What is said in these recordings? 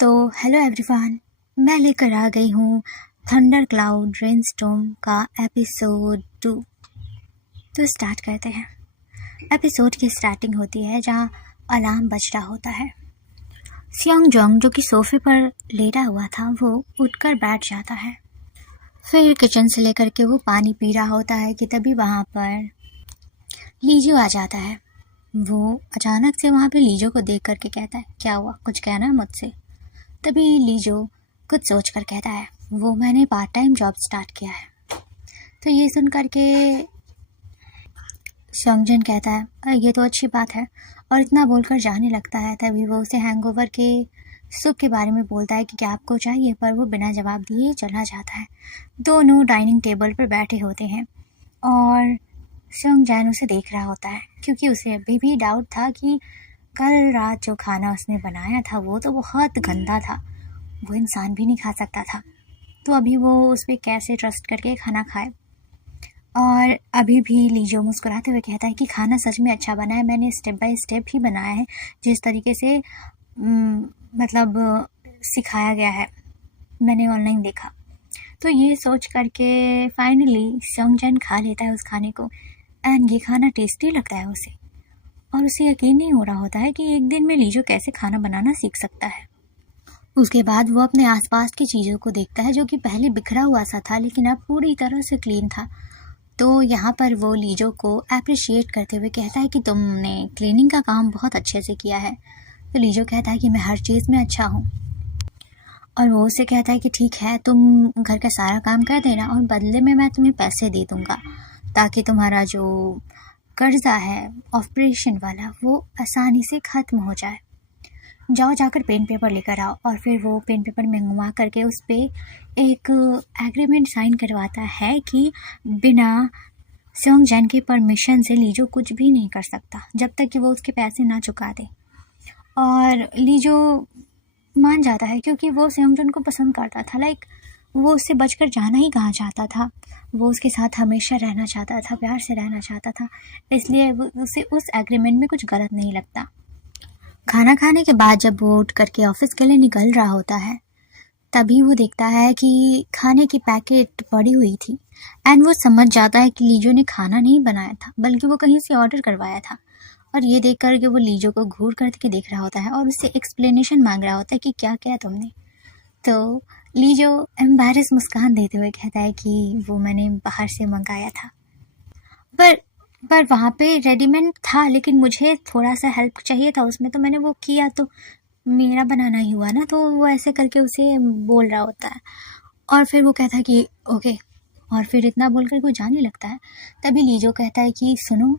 तो hello everyone, मैं लेकर आ गई हूँ थंडर क्लाउड रेनस्टॉर्म का एपिसोड 2। तो स्टार्ट करते हैं। एपिसोड की स्टार्टिंग होती है जहाँ अलार्म बज रहा होता है। सियोंग जोंग जो कि सोफे पर लेटा हुआ था वो उठकर बैठ जाता है। फिर किचन से लेकर के वो पानी पी रहा होता है कि तभी वहाँ पर लीजू आ जाता है। वो अचानक से वहाँ पे लीजू को देख करके कहता है, क्या हुआ, कुछ कहना है मुझसे? तभी लीजो कुछ सोच कर कहता है, वो मैंने पार्ट टाइम जॉब स्टार्ट किया है। तो ये सुन कर के सौंगजन कहता है, ये तो अच्छी बात है, और इतना बोलकर जाने लगता है। तभी वो उसे हैंगओवर के सूप के बारे में बोलता है कि क्या आपको चाहिए, पर वो बिना जवाब दिए चला जाता है। दोनों डाइनिंग टेबल पर बैठे होते हैं और सौंगजन उसे देख रहा होता है, क्योंकि उसे अभी भी डाउट था कि कल रात जो खाना उसने बनाया था वो तो बहुत गंदा था, वो इंसान भी नहीं खा सकता था। तो अभी वो उस पर कैसे ट्रस्ट करके खाना खाए। और अभी भी लीजो मुस्कुराते हुए कहता है कि खाना सच में अच्छा बना है, मैंने स्टेप बाय स्टेप ही बनाया है जिस तरीके से मतलब सिखाया गया है, मैंने ऑनलाइन देखा। तो ये सोच करके फाइनली सौंगजन खा लेता है उस खाने को, एंड ये खाना टेस्टी लगता है उसे, और उसे यकीन नहीं हो रहा होता है कि एक दिन में लीजो कैसे खाना बनाना सीख सकता है। उसके बाद वो अपने आसपास की चीज़ों को देखता है जो कि पहले बिखरा हुआ सा था लेकिन अब पूरी तरह से क्लीन था। तो यहाँ पर वो लीजो को अप्रिशिएट करते हुए कहता है कि तुमने क्लीनिंग का काम बहुत अच्छे से किया है। तो लीजो कहता है कि मैं हर चीज़ में अच्छा हूँ, और वो उससे कहता है कि ठीक है, तुम घर का सारा काम कर देना और बदले में मैं तुम्हें पैसे दे दूँगा ताकि तुम्हारा जो कर्जा है ऑपरेशन वाला वो आसानी से ख़त्म हो जाए। जाओ जाकर पेन पेपर लेकर आओ। और फिर वो पेन पेपर मंगवा करके उस पर एक एग्रीमेंट साइन करवाता है कि बिना सौंगजन के परमिशन से लीजो कुछ भी नहीं कर सकता जब तक कि वो उसके पैसे ना चुका दे। और लीजो मान जाता है क्योंकि वो सौंगजन को पसंद करता था, लाइक वो उससे बचकर जाना ही कहाँ चाहता था, वो उसके साथ हमेशा रहना चाहता था, प्यार से रहना चाहता था, इसलिए उसे उस एग्रीमेंट में कुछ गलत नहीं लगता। खाना खाने के बाद जब वो उठ करके ऑफिस के लिए निकल रहा होता है तभी वो देखता है कि खाने की पैकेट पड़ी हुई थी, एंड वो समझ जाता है कि लीजो ने खाना नहीं बनाया था बल्कि वो कहीं से ऑर्डर करवाया था। और ये देख करके वो लीजो को घूर करके देख रहा होता है और उससे एक्सप्लेनेशन मांग रहा होता है कि क्या किया तुमने। तो लीजो एम्बैरेस मुस्कान देते हुए कहता है कि वो मैंने बाहर से मंगाया था, पर वहाँ पे रेडीमेड था, लेकिन मुझे थोड़ा सा हेल्प चाहिए था उसमें, तो मैंने वो किया, तो मेरा बनाना ही हुआ ना। तो वो ऐसे करके उसे बोल रहा होता है और फिर वो कहता है कि ओके, और फिर इतना बोल कर वो जाने लगता है। तभी लीजो कहता है कि सुनो,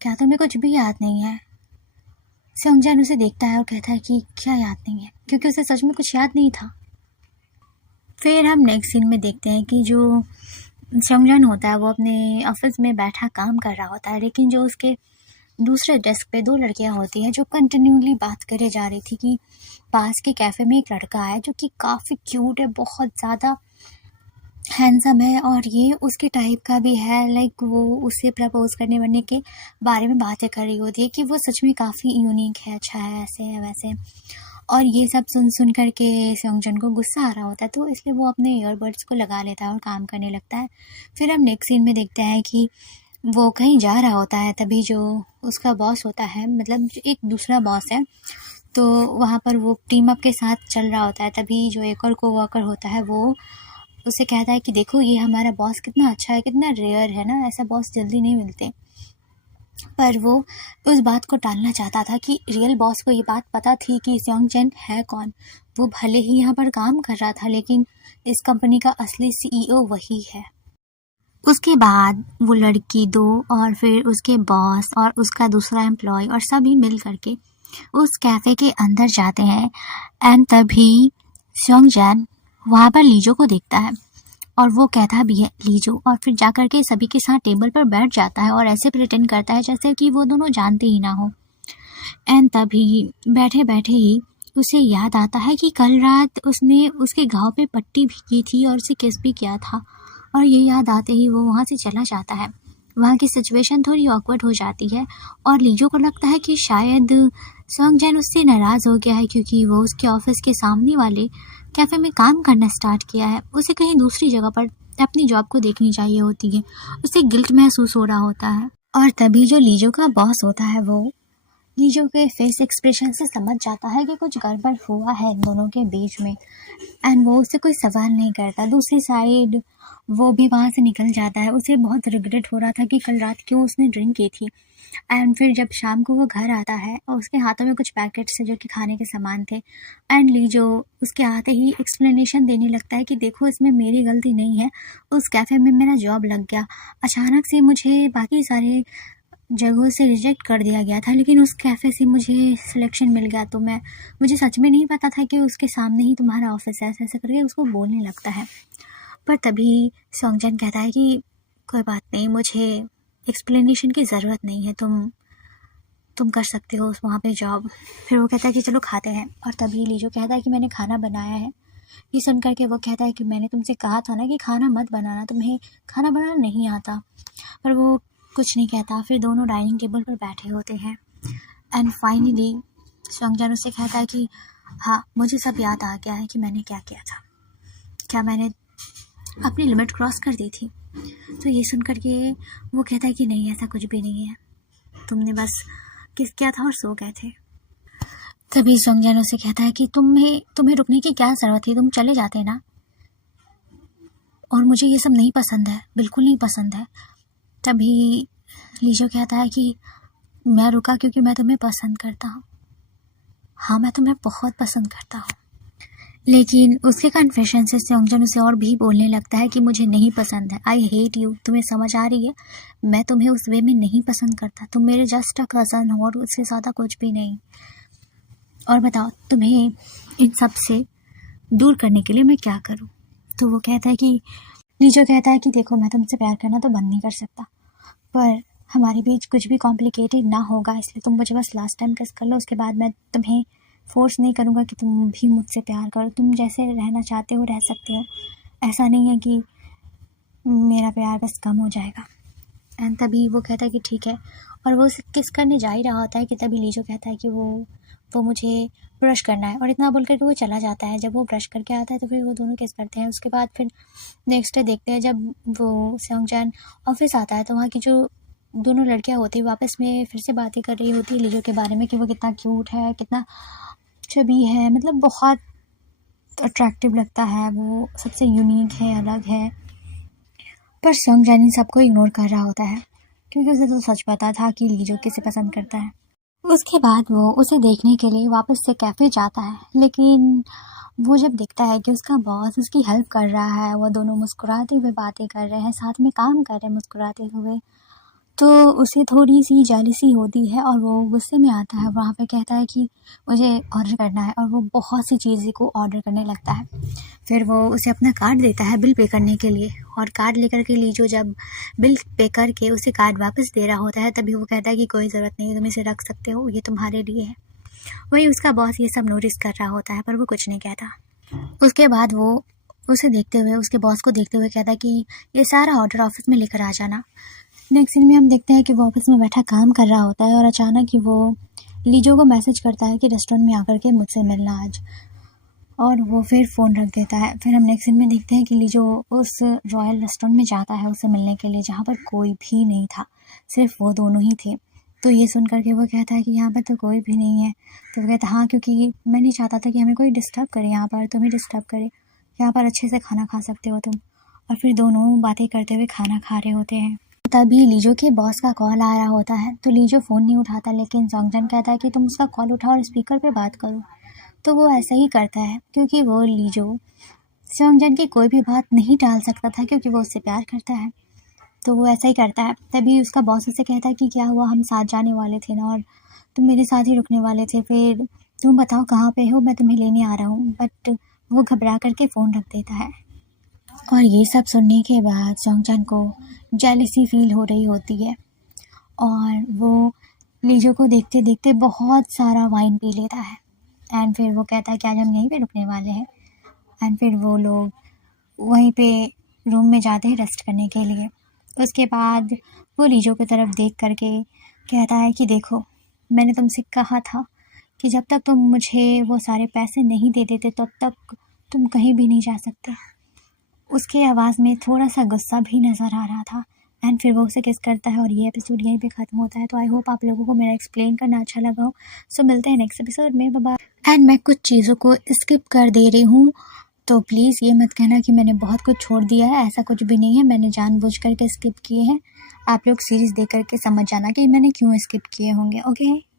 क्या तुम्हें कुछ भी याद नहीं है? सौंगजन उसे देखता है और कहता है कि क्या याद नहीं है, क्योंकि उसे सच में कुछ याद नहीं था। फिर हम नेक्स्ट सीन में देखते हैं कि जो सौंगजन होता है वो अपने ऑफिस में बैठा काम कर रहा होता है, लेकिन जो उसके दूसरे डेस्क पे दो लड़कियां होती हैं जो कंटिन्यूली बात करे जा रही थी कि पास के कैफ़े में एक लड़का है जो कि काफ़ी क्यूट है, बहुत ज़्यादा हैंडसम है और ये उसके टाइप का भी है, लाइक वो उससे प्रपोज करने बनने के बारे में बातें कर रही होती है कि वो सच में काफ़ी यूनिक है, अच्छा है, ऐसे है वैसे। और ये सब सुन सुन करके सौंगजन को गुस्सा आ रहा होता है, तो इसलिए वो अपने ईयरबड्स को लगा लेता है और काम करने लगता है। फिर हम नेक्स्ट सीन में देखते हैं कि वो कहीं जा रहा होता है, तभी जो उसका बॉस होता है, मतलब एक दूसरा बॉस है, तो वहाँ पर वो टीम अप के साथ चल रहा होता है। तभी जो एक और कोवर्कर होता है वो उसे कहता है कि देखो ये हमारा बॉस कितना अच्छा है, कितना रेयर है ना, ऐसा बॉस जल्दी नहीं मिलते। पर वो उस बात को टालना चाहता था कि रियल बॉस को ये बात पता थी कि सौंगजन है कौन। वो भले ही यहाँ पर काम कर रहा था लेकिन इस कंपनी का असली सीईओ वही है। उसके बाद वो लड़की दो और फिर उसके बॉस और उसका दूसरा एम्प्लॉय और सभी मिल करके उस कैफ़े के अंदर जाते हैं, एंड तभी सौंगजन वहाँ पर लीजो को देखता है और वो कहता भी है लीजो, और फिर जाकर के सभी के साथ टेबल पर बैठ जाता है और ऐसे प्रिटेंड करता है जैसे कि वो दोनों जानते ही ना हो। एंड तभी बैठे बैठे ही उसे याद आता है कि कल रात उसने उसके घाव पे पट्टी भी की थी और उसे किस भी किया था, और ये याद आते ही वो वहाँ से चला जाता है। वहाँ की सिचुएशन थोड़ी ऑकवर्ड हो जाती है और लीजो को लगता है कि शायद सॉन्गजान उससे नाराज़ हो गया है क्योंकि वो उसके ऑफिस के सामने वाले कैफ़े में काम करना स्टार्ट किया है। उसे कहीं दूसरी जगह पर अपनी जॉब को देखनी चाहिए होती है। उसे गिल्ट महसूस हो रहा होता है और तभी जो लीजो का बॉस होता है वो लीजो के फेस एक्सप्रेशन से समझ जाता है कि कुछ गड़बड़ हुआ है इन दोनों के बीच में। एंड वो उससे कोई सवाल नहीं करता। दूसरी साइड वो भी वहाँ से निकल जाता है। उसे बहुत रिग्रेट हो रहा था कि कल रात क्यों उसने ड्रिंक की थी। एंड फिर जब शाम को वो घर आता है और उसके हाथों में कुछ पैकेट्स थे जो कि खाने के सामान थे। एंड लीजो उसके आते ही एक्सप्लेनेशन देने लगता है कि देखो इसमें मेरी गलती नहीं है, उस कैफ़े में मेरा जॉब लग गया। अचानक से मुझे बाकी सारे जगहों से रिजेक्ट कर दिया गया था लेकिन उस कैफ़े से मुझे सिलेक्शन मिल गया। तो मुझे सच में नहीं पता था कि उसके सामने ही तुम्हारा ऑफिस है। ऐसे ऐसे करके उसको बोलने लगता है। पर तभी सॉन्गजान कहता है कि कोई बात नहीं, मुझे एक्सप्लेनेशन की ज़रूरत नहीं है, तुम कर सकते हो वहाँ पे जॉब। फिर वो कहता है कि चलो खाते हैं। और तभी लीजो कहता है कि मैंने खाना बनाया है। ये सुन कर के वो कहता है कि मैंने तुमसे कहा था ना कि खाना मत बनाना, तुम्हें खाना बनाना नहीं आता। पर वो कुछ नहीं कहता। फिर दोनों डाइनिंग टेबल पर बैठे होते हैं। एंड फाइनली सॉन्गजान उससे कहता है कि हाँ, मुझे सब याद आ गया है कि मैंने क्या किया था। क्या मैंने अपनी लिमिट क्रॉस कर दी थी? तो ये सुन कर के वो कहता है कि नहीं, ऐसा कुछ भी नहीं है, तुमने बस किस किया था और सो गए थे। तभी सॉन्गजान उससे कहता है कि तुम्हें रुकने की क्या ज़रूरत थी, तुम चले जाते ना। और मुझे ये सब नहीं पसंद है, बिल्कुल नहीं पसंद है। तभी लीजो कहता है कि मैं रुका क्योंकि मैं तुम्हें पसंद करता हूँ। हाँ, मैं तुम्हें बहुत पसंद करता हूँ। लेकिन उसके कन्फेशन से सॉन्गजान उसे और भी बोलने लगता है कि मुझे नहीं पसंद है, आई हेट यू। तुम्हें समझ आ रही है? मैं तुम्हें उस वे में नहीं पसंद करता, तुम मेरे जस्ट अ कज़न हो और उससे ज़्यादा कुछ भी नहीं। और बताओ तुम्हें इन सब से दूर करने के लिए मैं क्या करूं? तो वो कहता है कि लीजो कहता है कि देखो, मैं तुमसे प्यार करना तो बंद नहीं कर सकता, पर हमारे बीच कुछ भी कॉम्प्लिकेटेड ना होगा, इसलिए तुम मुझे बस लास्ट टाइम किस कर लो, उसके बाद मैं तुम्हें फोर्स नहीं करूँगा कि तुम भी मुझसे प्यार करो। तुम जैसे रहना चाहते हो रह सकते हो, ऐसा नहीं है कि मेरा प्यार बस कम हो जाएगा। एंड तभी वो कहता है कि ठीक है। और वो उसे किस करने जा ही रहा होता है कि तभी लीजो कहता है कि वो मुझे ब्रश करना है। और इतना बोल कर के वो चला जाता है। जब वो ब्रश करके आता है तो फिर वो दोनों किस करते हैं। उसके बाद फिर नेक्स्ट डे देखते हैं, जब वो सॉन्गजान ऑफिस आता है तो वहाँ की जो दोनों लड़कियाँ होती हैं आपस में फिर से बातें कर रही होती है लीजो के बारे में कि वो कितना क्यूट है, कितना चबी है, मतलब बहुत अट्रैक्टिव लगता है, वो सबसे यूनिक है, अलग है। पर सॉन्गजान इन सबको इग्नोर कर रहा होता है क्योंकि उसे तो सच पता था कि लीजो किसे पसंद करता है। उसके बाद वो उसे देखने के लिए वापस से कैफ़े जाता है, लेकिन वो जब देखता है कि उसका बॉस उसकी हेल्प कर रहा है, वो दोनों मुस्कुराते हुए बातें कर रहे हैं, साथ में काम कर रहे हैं मुस्कुराते हुए, तो उसे थोड़ी सी जेलसी होती है और वो गुस्से में आता है। वहाँ पे कहता है कि मुझे ऑर्डर करना है और वो बहुत सी चीज़ें को ऑर्डर करने लगता है। फिर वो उसे अपना कार्ड देता है बिल पे करने के लिए। और कार्ड लेकर के लीजो जब बिल पे करके उसे कार्ड वापस दे रहा होता है तभी वो कहता है कि कोई ज़रूरत नहीं है, तुम इसे रख सकते हो, ये तुम्हारे लिए है। वही उसका बॉस ये सब नोटिस कर रहा होता है पर वो कुछ नहीं कहता। उसके बाद वो उसे देखते हुए, उसके बॉस को देखते हुए कहता है कि ये सारा ऑर्डर ऑफिस में लेकर आ जाना। नेक्स्ट सीन में हम देखते हैं कि वो ऑफिस में बैठा काम कर रहा होता है और अचानक ही वो लीजो को मैसेज करता है कि रेस्टोरेंट में आकर के मुझसे मिलना आज। और वो फिर फ़ोन रख देता है। फिर हम नेक्स्ट सीन में देखते हैं कि लीजो उस रॉयल रेस्टोरेंट में जाता है उससे मिलने के लिए, जहाँ पर कोई भी नहीं था, सिर्फ वो दोनों ही थे। तो ये सुन कर के वो कहता है कि यहाँ पर तो कोई भी नहीं है। तो वो कहता है हाँ, क्योंकि मैं नहीं चाहता था कि हमें कोई डिस्टर्ब करे, यहाँ पर तुम्हें डिस्टर्ब करे, यहाँ पर अच्छे से खाना खा सकते हो तुम। और फिर दोनों बातें करते हुए खाना खा रहे होते हैं। तभी लीजो के बॉस का कॉल आ रहा होता है तो लीजो फ़ोन नहीं उठाता, लेकिन सॉन्गजान कहता है कि तुम उसका कॉल उठाओ और स्पीकर पे बात करो। तो वो ऐसा ही करता है क्योंकि वो लीजो सॉन्गजान की कोई भी बात नहीं टाल सकता था क्योंकि वो उससे प्यार करता है। तो वो ऐसा ही करता है। तभी उसका बॉस उससे कहता है कि क्या हुआ, हम साथ जाने वाले थे ना और तुम मेरे साथ ही रुकने वाले थे, फिर तुम बताओ कहाँ पे हो, मैं तुम्हें लेने आ रहा हूँ। बट वो घबरा करके फ़ोन रख देता है। और ये सब सुनने के बाद सॉन्गजान को जेलसी फील हो रही होती है और वो लीजो को देखते देखते बहुत सारा वाइन पी लेता है। एंड फिर वो कहता है कि आज हम यहीं पे रुकने वाले हैं। एंड फिर वो लोग वहीं पे रूम में जाते हैं रेस्ट करने के लिए। उसके बाद वो लीजो की तरफ देख करके कहता है कि देखो, मैंने तुमसे कहा था कि जब तक तुम मुझे वो सारे पैसे नहीं दे देते तब तक तुम कहीं भी नहीं जा सकते। उसके आवाज़ में थोड़ा सा गुस्सा भी नज़र आ रहा था। एंड फिर वो उसे किस करता है और ये एपिसोड यहीं पे ख़त्म होता है। तो आई होप आप लोगों को मेरा एक्सप्लेन करना अच्छा लगा हो। सो मिलते हैं नेक्स्ट एपिसोड में, बाय बाय। एंड मैं कुछ चीज़ों को स्किप कर दे रही हूँ, तो प्लीज़ ये मत कहना कि मैंने बहुत कुछ छोड़ दिया है, ऐसा कुछ भी नहीं है। मैंने जानबूझ करके स्किप किए हैं। आप लोग सीरीज़ देख करके समझ जाना कि मैंने क्यों स्किप किए होंगे। ओके।